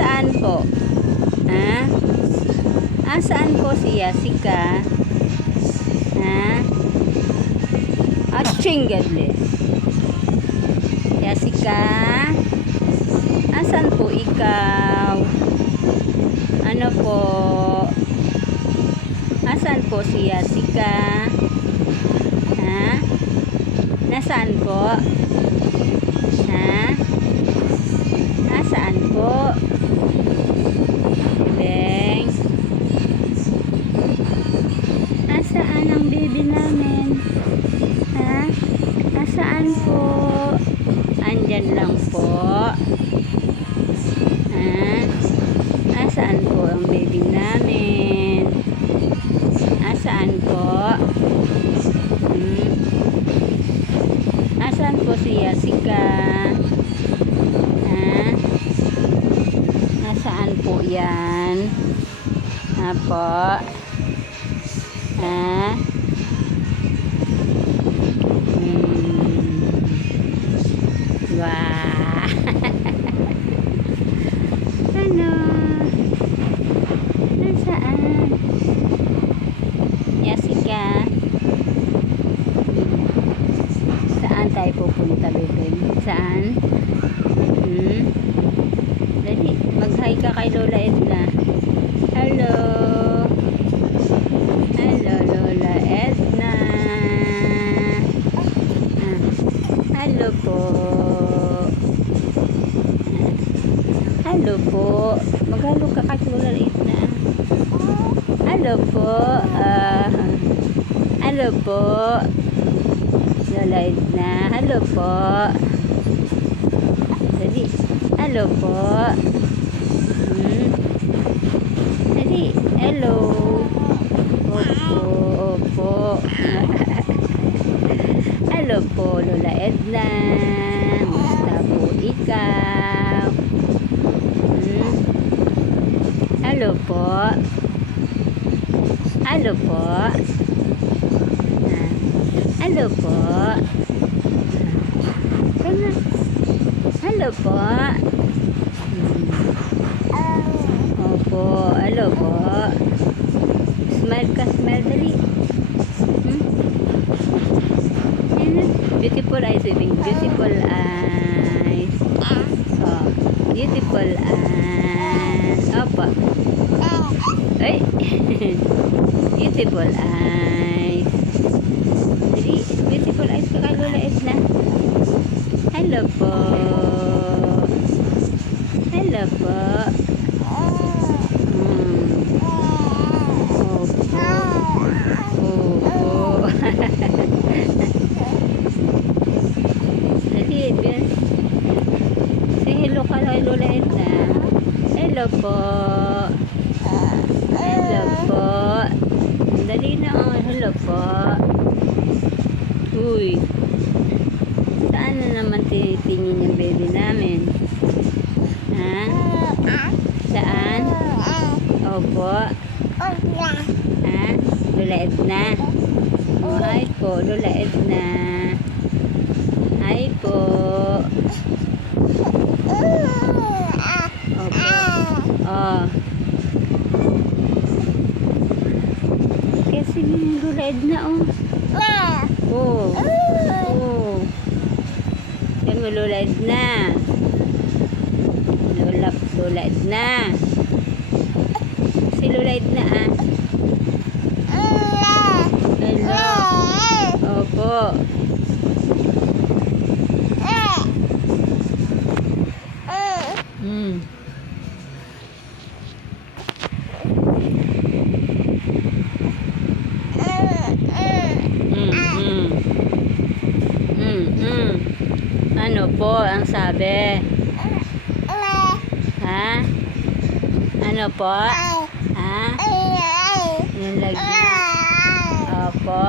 Asaan po? Ha? Asaan po si Jessica? Ha? Aching godless. Jessica? Asan po ikaw? Ano po? Asan po si Jessica? Ha? Nasaan po? Ha? Nasaan po? Beng? Nasaan ang baby namin? Ha? Nasaan po? Andyan lang po. Ha? Nasaan po ang baby namin? Nasaan po? Nasaan po si Jessica? Ha? Nasaan po yan? Ha po? Ha? Wow! Ano? Nasaan? Jessica? Saan tayo pupunta, bebe? Saan? Dali, mag-hi ka kay Lola Edna. Hello! Hello, Lola Edna! Hello po! Hello po! Mag-hello ka kay Lola Edna. Hello po! Hello po! Lola Edna, hello po! Dali, hello po! Dali, hello! Opo, opo! Hello po, Lola Edna! Musta po ikaw? Hello po! Hello po! Hello po! Hello po! Opo, hello po! Smile ka, smile dali! Beautiful eyes, baby. Beautiful eyes. Oh, beautiful eyes. Opo. Ay! Beautiful eyes. Dali, beautiful eyes ka kay Lola Edna. Hello po. Hello po. Opo. Opo. Dali, say hello ka kay Lola Edna. Hello po. Hello po. Dali na, oh. Hello po. Uy. Saan na naman tinitingin yung baby namin? Ha? Saan? Opo. Ha? Lola Edna. Oh, hi po, Lola Edna. Hi po. Opo. Oh. Kasi Lola Edna, oh. Oh. Oh. Yan mo, Lola Edna. Lola Edna. Si Lola Edna, ah. Hello. Opo. Ano po ang sabi? Ha? Ano po? Ha? Yung lagi. Opo.